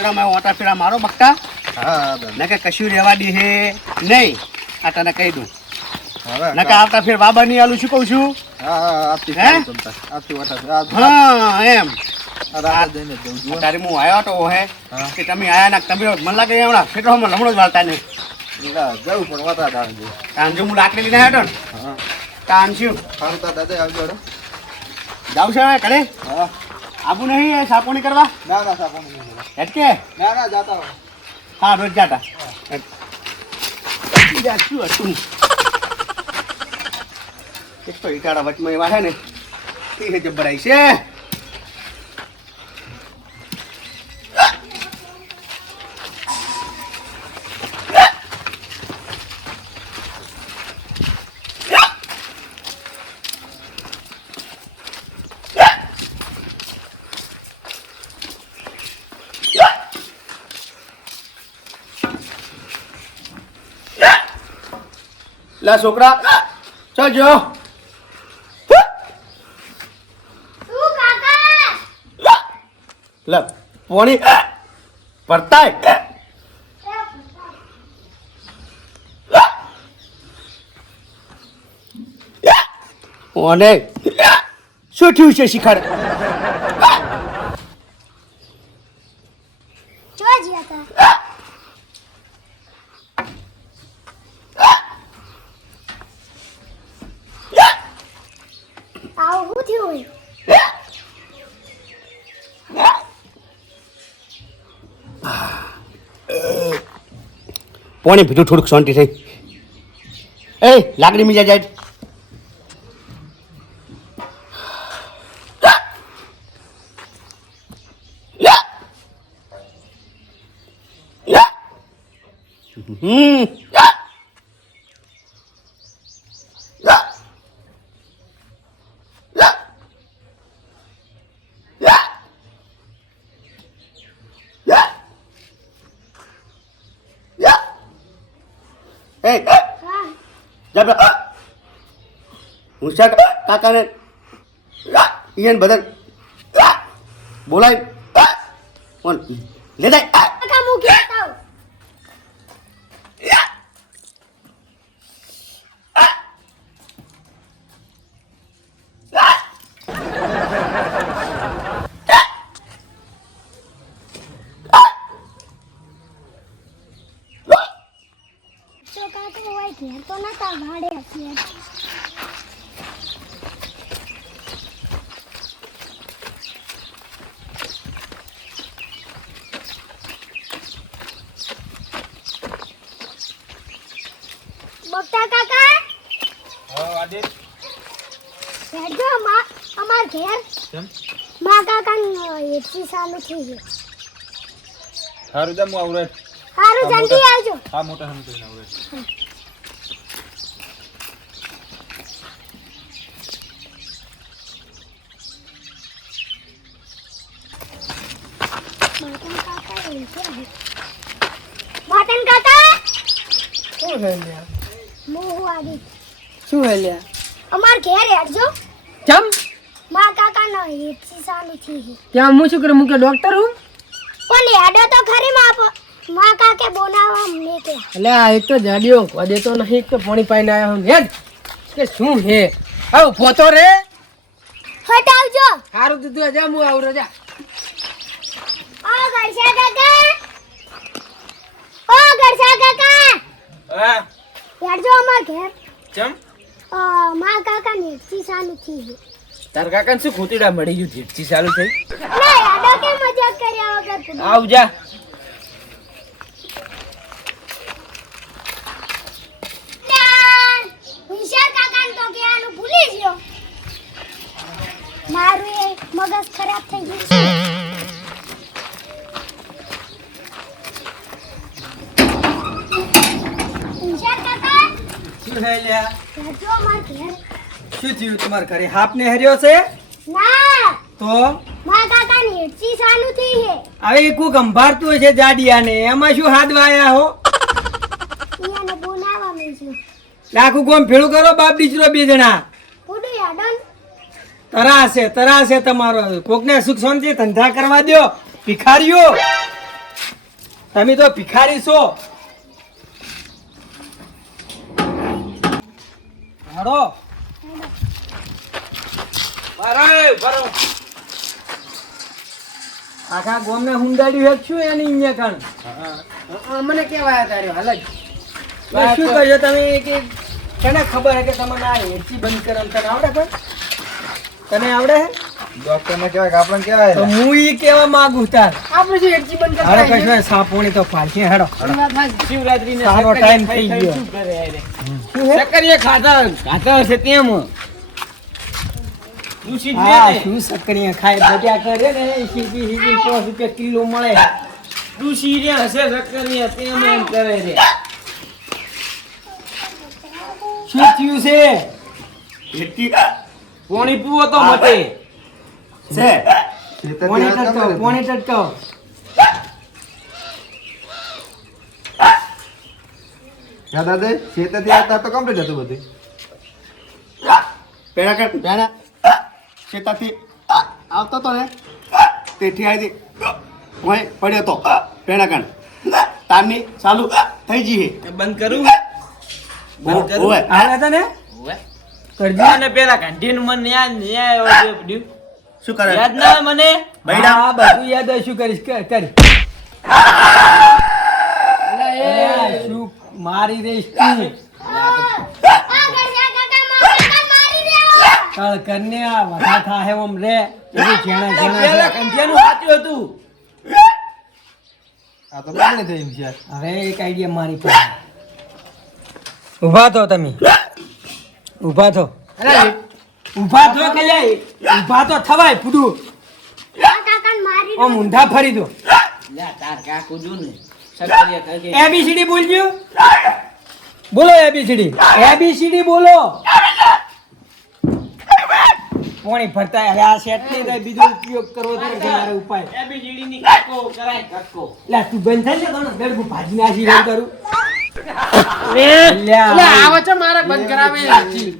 ખેતરમાં ઓટા ફેરા મારો બકતા હા ને કે કશું રહેવા દે હે નહીં. આ તને કહી દઉં હવે ને કે આવતા ફેર બાબા ની આલું શું કહું છું. આપતી હે? આપતી વટા હા એમ રાત જઈને જવું જોઈએ. તારે હું આવ્યો તો હે હા. કે તમે આયા ના તમે મને લાગે હમણાં ખેતરમાં લમણો જ વાળતા નહીં. જવું પણ વટા દાળ જોઈએ. તાન જો હું લાકડી લઈને આવ્યો તો ને હા તાન શું સારું તો દાદા આવજો હેડો. જાવ છે કરે હા આબુ નહીં સાપોણી કરવા ના ના સાપો નહીં હેટકે ના ના જાતા હો. હા રોજ જાતા શું હતું એક તો ઈટાળા વચમાં એવા છે ને એ જબરાઈ છે. લા છોકરા ચો જો લા પોણી પડતાય ઓને શું થયું છે શિખર પોણી ભીઠું થોડુંક શાંતિ થઈ એ લાકડી મીજા જાય હુશા કાકાને ઈયન બદલ બોલાય કોણ લે જાય કાકા મૂકી આવ તો કાકા હોય ઘેર તો નતા ભાડે હશે. બકતા કાકા હા આદિત હેડજો અમાર ઘેર કેમ મા કાકા એથી સાલું થઈ ગયું. સારું જમ આવરે સારું જલ્દી આવજો. હા મોટા સમજીને આવરે માતન કાકા શું હે લ્યા મોહ આદી શું હે લ્યા અમાર ઘેર હેડજો ચમ મા કાકા નો એથી સાલું થઈ ગયું. ત્યાં હું શું કરું હું કે ડોક્ટર હું પણ હેડો તો ખરી મા કાકે બોલાવા અમને કે એટલે આ એક તો જાડ્યો વધે તો નહીં એક તો પાણી પાઈને આવ્યો હું હેડ કે શું હે આવ પોતો રે હટાવજો. સારું તું તું જા હું આવરો જા ઓ ગરસા કાકા હા હેડજો અમાર ઘેર ચમ મા કાકા ને એથી સાલું થઈ ગયું. તાર કાકાને શું ખોતીડા મળી ગયું ધીરથી ચાલુ થઈ ના હેડો કે મજાક કર્યા વગર આવ જા વિશાલ કાકાને તો કહેવાનું ભૂલી ગયો. મારું એ મગજ ખરાબ થઈ ગયું છે. વિશાલ કાકા શું હે લ્યા હેડજો અમાર ઘેર. શું થયું તમારા ઘરે હાપ ને હર્યો છે ના તો મા કાકા ને એથી સાલું થઈ છે. હવે કોક અંભારતું છે જાડિયાને એમાં શું હાથ વાયા હો એને બોલાવા મેં લાખું કોમ ભેળું કરો બાપ દીકરો બે જણા ફૂડું યાડન તરાશે તમારો કોકને સુખ શાંતિ ધંધા કરવા દ્યો ભિખારીઓ તમે તો ભિખારી છો. હારો આખા ગોમને હુંડાડ્યું એક છું એની અહીંયા કણ મને કેવાય તાર્યો હાલ જ શું કહ્યું તમે કે તને ખબર હે કે તમને આ એસી બંધ કરે તને આવડે પણ તને આવડે હે ડોક્ટર ને કહેવાય કે આપણને કહેવાય તો હું ઈ કેવા માંગુ તાર આપણે જે એસી બંધ કરતા અરે કશું સાપોણી તો ફાલશે હેડો શિવરાત્રીને સારો ટાઈમ થઈ ગયો સક્કરિયા ખાતા હશે તેમ શું સક્કરિયા ખાય બજા કરે ને સીધી સીધી 5 રૂપિયા કિલો મળે ડૂસી રે હશે સક્કરિયા તેમ એમ કરે છે શું થયું છે પાણી પીવો તો મતે છે પાણી ટટકાવ દાદા દે શેતાથી આવતા તો કમ્પ્લીટ હતું બધું પેણા શેતાથી આવતો તો ને તેથી આવી કોઈ પડ્યો તો પેણા કણ તારની ચાલુ થઈ જઈ બંધ કરું ઓવે આલે તને કરજો ને પેલા ઘંટીનું મન યાદ આવ્યો શું કરે યાદ ના મને બૈડા હા બધું યાદ હોય શું કરીશ કરી શું મારી દઈશ તું કાળ કરને આ વધા થાહે ઓમ રે એવી જેણા જેણા કંટિયાનું સાચું હતું આ તો બને થઈ એમ છે હવે એક આઈડિયા મારી પાસે ઊભા થો તમે ઊભા થો ઊભા થો કે લે ઊભા તો થવાય પૂડું કાકાને મારી ઓમ ઊંધા ફરી દો લ્યા તાર કાકુ જો ને સક્કરિયા ખાઈ ગઈ. એબીસીડી બોલજો બોલો એબીસીડી એબીસીડી બોલો પોણી ભરતા અરે આ સેટ નહીં થાય બીજો ઉપયોગ કરવો તો મારે ઉપાય ABCD ની કાકો કરાય કાકો. લે તું બંધ થાય છે કોણ બેડગું ભાજી નાસી રેલ કરું આવો છો મારે બંધ કરાવે નથી.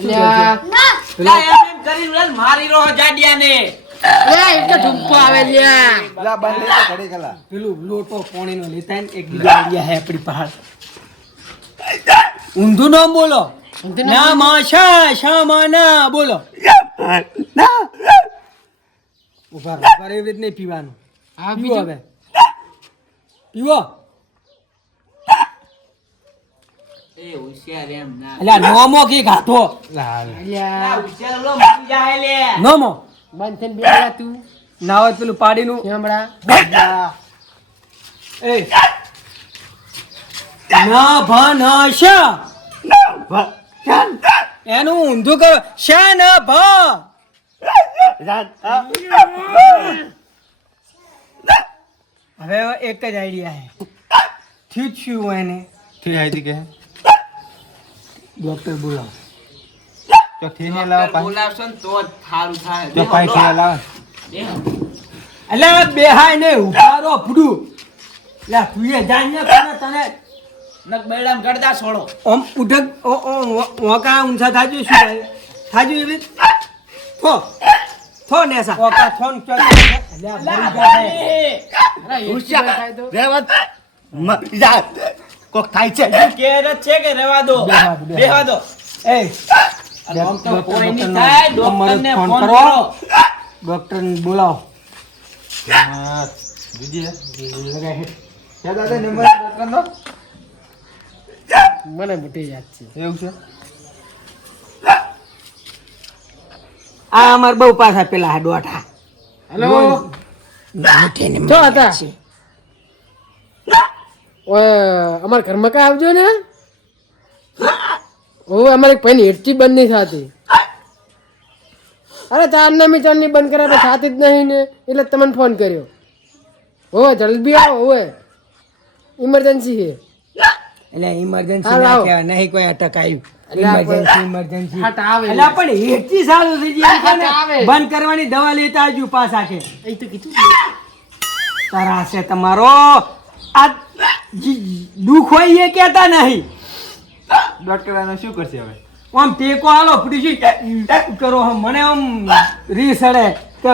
ના લ્યા એમ કરી રેલ મારી રો જાડિયાને. લ્યા એટલે ઢુંપો આવે લ્યા. લા બંધ તો ઘડી કલા પેલું લોટો પોણીનો લેતા ને એક બીજો આઈડિયા હે આપણી પહાડ ઊંધું નામ બોલો ના માં શા માં ના બોલો ઉભા રહો એવી રીત નહીં પીવાનું પીવો હવે પીવો એ હોશિયાર એમ ના. અલ્યા નોમો કી ગાધો લ્યા હોશિયાર લો મરી જાય લે. નોમો બંધ થઈને બેઠા તું ના હોય પેલું પાડીનું હમણા એ ના ભા ના શા એનું ઊંધું કરો શા ના ભા હવે એક જ આઈડિયા હે થયું છું એને ઠીક આઈતી કે ડોક્ટર બોલાવો તો ઠીક ને લાવ પાણી બોલાવશો ને તો જ થારું થાય. તો પાણી ઠીક લાવ એટલે બેહાય ને ઉભારો ફૂડું લે તું એ જાણ ને તને નક બૈડામ ગડદા છોડો. ઓમ ઉઠક ઓકા ઊંચા થાજો શું થાય થાજો એવી થો નેસા ઓકા થોન ક્યો લે મરી જાય રેવત જા કોક થાય છે કેર છે કે રહેવા દો બેહવા દો. એ આમ તો કોઈ નહીં થાય. ડોક્ટરને ફોન કરો. ડોક્ટર બોલાવો હા દીદી લગાય હેઠ. હે દાદા નંબર ડોક્ટરનો મને મોટી યાદ છે. એવું છે આ અમાર બહુ પાછા પેલા દોઠા હેલો તો હતા ઓય અમાર ઘરમાં કા આવજો ને. ઓ અમારે એક ભાઈની હેઠી બંધ નહીં થતી. અરે ચારની બંધ કરાવે થતી જ નહીં ને એટલે તમને ફોન કર્યો. હોવે જલ્દી આવો હોવે ઇમરજન્સી છે. એટલે ઇમરજન્સી હાલો, ના આવો. કહેવાય નહીં કોઈ અટક આવ્યું એટલે ઇમરજન્સી હાટ આવે. એટલે પણ હેઠી સારું થઈ ગયું છે ને. હાટ આવે. બંધ કરવાની દવા લેતા આવજો પાછા કે એ તો કીધું તારા છે તમારો આ દુઃખ હોય એ કહેતા નહીં ડોક્ટર આનો શું કરશે હવે આમ ટેકો હાલો ફૂટી કરો મને આમ રીસ અડે કે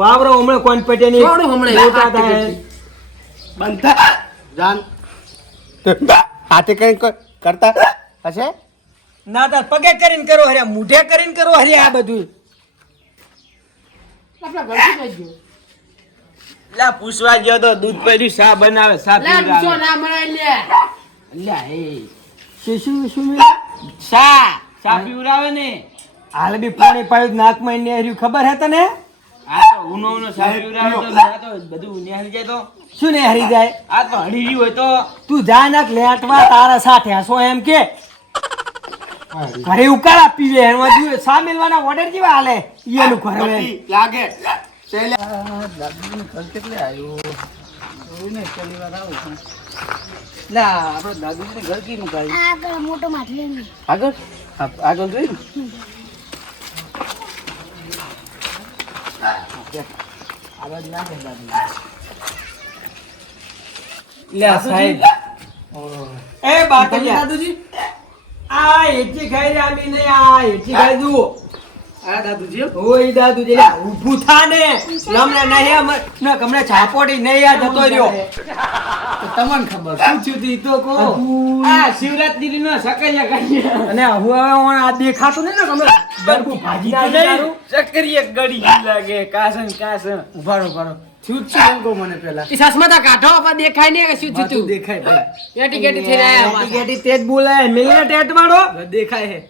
વાવરો હમણાં કોણ પટે ની થોડું હમણાં મોટા હાથ થાય. બંધ થા જાન હાથે કઈ કરતા હશે ના તાર પગે કરીને કરો હરે મૂઢે કરીને કરો હરે આ બધું આપણા ઘરથી થઈ ગયો લા પૂછવા ગયો તો દૂધ પડ્યું શા બનાવે શા લે પીવડાવે પૂછો ના મળે લે લ્યા એ શું શા પીવડાવે ને હાલ બી પાણી પાયું નાકમાં ને હર્યું ખબર હે તને આ તો ઉનો શા પીવડાવે તો આ તો બધું નેહરી જાય તો શું ને હરી જાય આ તો હળી રહ્યું હોય તો તું જા નાક લેટવા તારા સાથે હસો એમ કે ઘરે ઉકાળા પીવે એમાં તું સા મેલવાના ઓર્ડર જેવા હાલે એનું ઘરે પતિ લાગે આગળ મોટો માટલી આગળ જોઈ લે સાહેબ એ બાતલિયા દાદુજી આ હેચી ખાઈ રે આમી ને આ હેચી ખાઈ જુઓ આ દાદુજી ઓય દાદુજી લે ઊભું થા ને લમને નહીં ન કમણે છાપોડી નહીં આ જતો રહ્યો તમને ખબર શું થયું તી તો કો આ શિવરાત્રી નો સકૈયા કાઢી અને હું હવે આ દેખાતું નહીં ને કમણે બરકુ ભાજી તારું ચક્કરીએ ગડી લાગે કાસન ઉભારો ઉભારો શું છે કો મને પેલા ઈ સસમતા કાઢો પણ દેખાય નહીં કે શું થયું તું દેખાય ભાઈ એટી કેટી થઈને આયા પાછા. ટિકેટી તેજ બોલાય મિલને ટેટ મારો દેખાય હે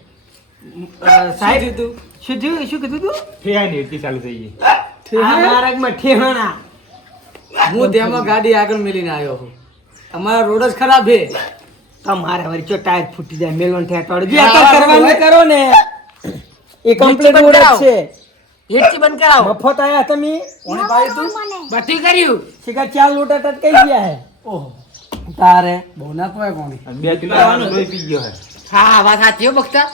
સાહેબ શું થયું શું કીધું તું ફેહાની એટલી ચાલુ થઈ ગઈ આ માર્ગમાં ઠેહાણા હું તેમાં ગાડી આગળ મેલીને આવ્યો છું અમારો રોડ જ ખરાબ છે તમારે વળી ચો ટાયર ફૂટી જાય મેલવન ઠેટ વાળું જે હા, અત્યારે કરવાનું બરાબર. કરો ને એ કમ્પ્લીટ બંધ રોડ જ કરાવો. છે હેઠથી બંધ કરાવો મફત આયા તમે કોને પાડી તું બધી કર્યું શિકાર ચાર લોટા ટટકાઈ ગયા હે ઓહો તારે બહુ ના ખવાય કોણ બે કિલો લોહી પી ગયો હે હા વાત સાચી હો બખતા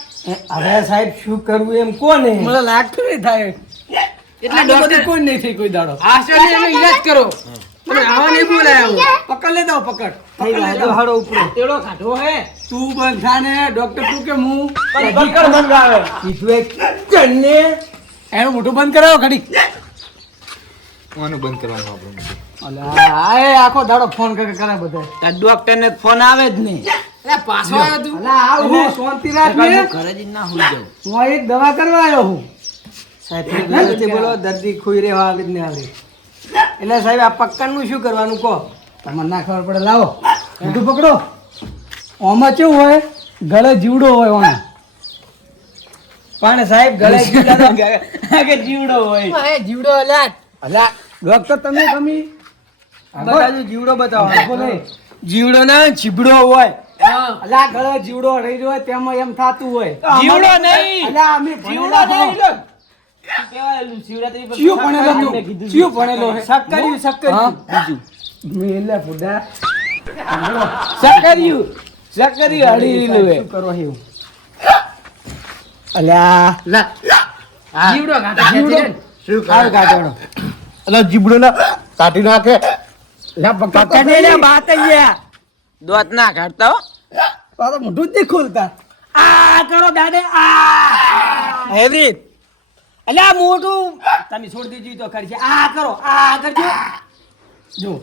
હવે સાહેબ શું કરવું એમ કોને મને લાગતું નહીં થાય એટલે આટલું બધું ડોક્ટર કોઈ નહીં થઈ કોઈ દાડો આશ્ચર્ય એનો ઈલાજ કરો તમે આવા નહીં બોલાયા હું પકડ લેતા આવો, પકડ થઈ જાય તો હાડો ઉપરો તેડો કાઢો હે તું બંધ થા ને ડોક્ટર તું કે હું પકડ મંગાવે કીધું એક ચણને એનું મોઢું બંધ કરાવો ઘડી આનું બંધ કરવાનું આપણે અલા આ આખો દાડો ફોન કરે બધા ડોક્ટર ને ફોન આવે જ નહીં અરે પાછો આવ્યો તું અલા આવ હું શાંતિ રાખ ને ઘરે જ ના હોઈ જાઉં હું એક દવા કરવા આવ્યો હું સાહેબ ઘરેથી બોલો દર્દી ખોઈ રહેવા આવે જ નહીં આવે એટલે સાહેબ આ પક્કનનું શું કરવાનું કહો તમને ના ખબર પડે લાવો મોઢું પકડો આમાં કેવું હોય ગળે જીવડો હોય ઓને પણ સાહેબ ગળે જીવડો હોય હે જીવડો અલાટ અલા ડોક્ટર તમે ગમી બતાજો જીવડો બતાવો બોલે જીવડો ના જીબડો હોય હા અલા ગળે જીવડો રહી રહ્યો હોય તેમાં એમ થાતું હોય જીવડો નહીં અલા અમે જીવડો નહીં લો ચિયો ભણેલો તું ચિયો ભણેલો હે સક્કરિયું હા સક્કરિયું બીજું મેલે ફુડા સક્કરિયું સક્કરિયું હળીલું હે શું કરો એવું અલ્યા જીવડો કાઢો ખેંચી લે. શું હાલ કાઢવાનો અલા જીબડો ના કાઢી નાખે લા પકડને લે બાત અહીંયા દોત ના કાઢતા હો તો મોઢું જ નહીં ખોલતા આ કરો દાદે આ હેવી અલ્યા મોટું તમે છોડી દીધું તો ખરી છે આ કરો આ કરજો જો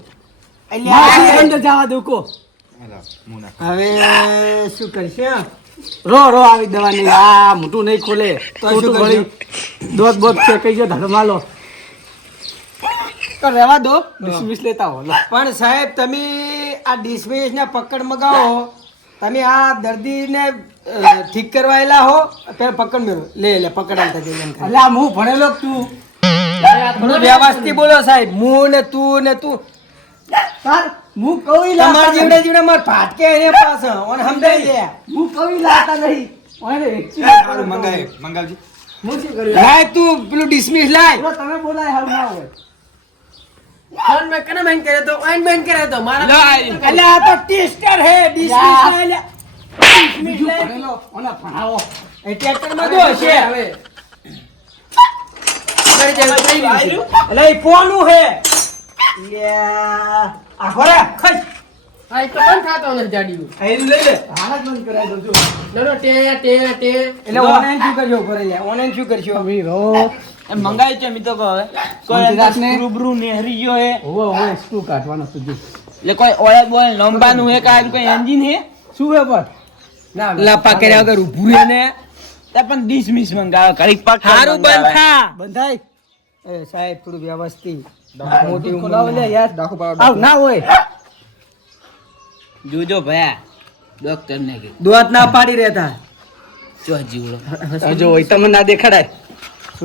અલ્યા અંદર જવા દો કો હવે શું કરશે રો આવી દવા નહીં આ મોઢું નહીં ખોલે તો શું વળી દોત બોત છે કઈ છે ધર્મ માલો તો રહેવા દો ડિસમિસ લેતા હો લો. પણ સાહેબ તમે આ ડિસ્મિસ ને પકડ મગાવો તમે આ દર્દીને ઠીક કરવાયેલા હો પેલા પકડ મેળવો લે પકડ આલતા જઈએ એમ કરી. અલા હું ભણેલો જ તું થોડું વ્યવસ્થિત બોલો સાહેબ હું ને તું તાર હું કઈ તમાર લાતા જીવડે જીવડે માર ફાટકે એને પાસે ઓને સમજાઈ દે હું કઈ લાતા નહીં ઓને એકચુઅલી મંગાવજી હું શું કર્યું લાય તું પેલું ડિસ્મિસ લાય જો તમે બોલાય હાલ ના હોય ફોન મેં કને બેન કર્યો તો ઓઈન બેન કર્યો તો મારા એટલે આ તો ટેસ્ટર હે ડિસ્મિસ લાય લે ડિસ્મિસ બીજું લાય ભણેલો ઓને ભણાવો એ ટ્રેક્ટર માં જો હશે હવે કરી જાય થઈ ગયું છે. એટલે એ કોનું હે યા આ ખોરે ખસ હા એ તો બંધ થતો નથી જાડિયું આયરું લઈ લે હાલ જ બંધ કરાવી દઉં છું લડો ટે એટલે ઓનલાઈન શું કરજો કરે લે ઓનલાઈન શું કરશો અભી રો એમ મંગાઈ છે મી તો કહે શાંતિ રાખને. રૂબરૂ નેહરી ગયો હે હોવે હોવે સ્ક્રૂ કાઢવાનો સુધી એટલે કોઈ ઓળખ બોલ લંબાનું હે કે કોઈ એન્જિન હે શું હે પણ ના લાપા કર્યા વગર ઊભું રહે ને તે પણ ડિસમિસ મંગાવે ઘડીક પગ હારું બંધ થા બંધાય એ સાહેબ થોડું વ્યવસ્થિત મોટી ખોલાવો લે યાર ડાકુ પાડો આવ ના હોય જોજો ભયા ડોક્ટર ને કે દોત ના પાડી રહેતા ચો જીવડો જો હોય તમને ના દેખાડાય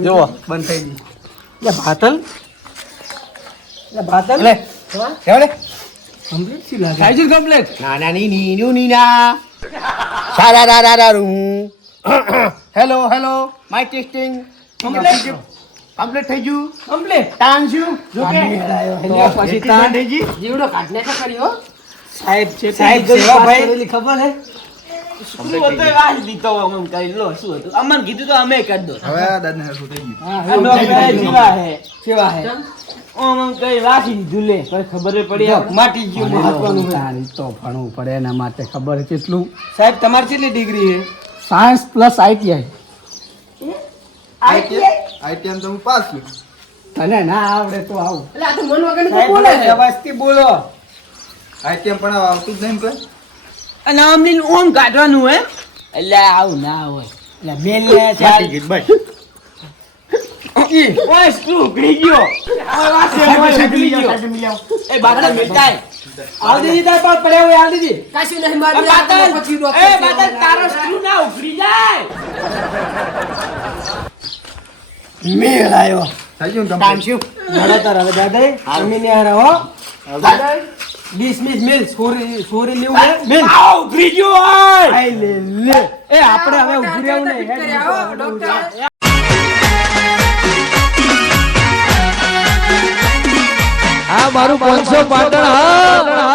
જો બંધ થઈ ગઈ લે ભાતલ લે ભાતલ લે કેવડે કમ્પ્લીટ સી લાગે થાય છે કમ્પ્લીટ નાના ની ની ની ના સારા રા રા રા રૂ hello hello my testing complete થઈ ગયું કમ્પ્લીટ ટાઈમ શું જો કે પછી તાન જીવડો કાઢને તો કર્યો સાહેબ છે સાહેબ સેવા ભાઈ ખબર હે શું હતો વાસ દીધો અમન કરી લો શું હતું અમન કીધું તો અમે કરી દો હવે દાદને હરખું થઈ ગયું હા આ ડોક્ટર જીવા હે સેવા હે અમન કઈ વાસી દીધું લે કોઈ ખબર પડી માટી ગયું મહત્વનું તારી તો ભણવું પડે એના માટે ખબર છે કેટલું સાહેબ તમારી કેટલી ડિગ્રી છે સાયન્સ પ્લસ આઈટીઆઈ આઈટીએમ તો હું પાસ છું તને ના આવડે તો આવું એટલે આ તો મન વગર સાહેબ બોલે છે વ્યવસ્થિત બોલો આઈટીએમ પણ આવતું જ નહીં કોઈ અને અમની ઓમ કાઢવાનું હે એટલે આવું ના હોય એટલે બેન લે માટી ગઈ બસ ઓય સ્ક્રૂ ઉઘડી ગયો ઓય વાસે ઓય ઉઘડી ગયો એ બાતલ મિટાય આવડી દીધા પર પડ્યા હોય આવડી દી કાશી નહીં એ મારી બાતલ પછી એ બાતલ તારો સ્ક્રૂ ના ઉઘડી જાય મેળ આવ્યો થઈ ગયું ટાઈમ કમ્પ્લીટ શું ઘરે તાર હવે દાદા તમે ને હારા હો ડિસમિસ મિલ સોરી સોરી લેવું હે મિલ આવ ઉઘડી ગયો ઓય આઈ લે લે એ આપણે હવે ઉભું રહેવું નહીં આ મારું 500 પાટણ હા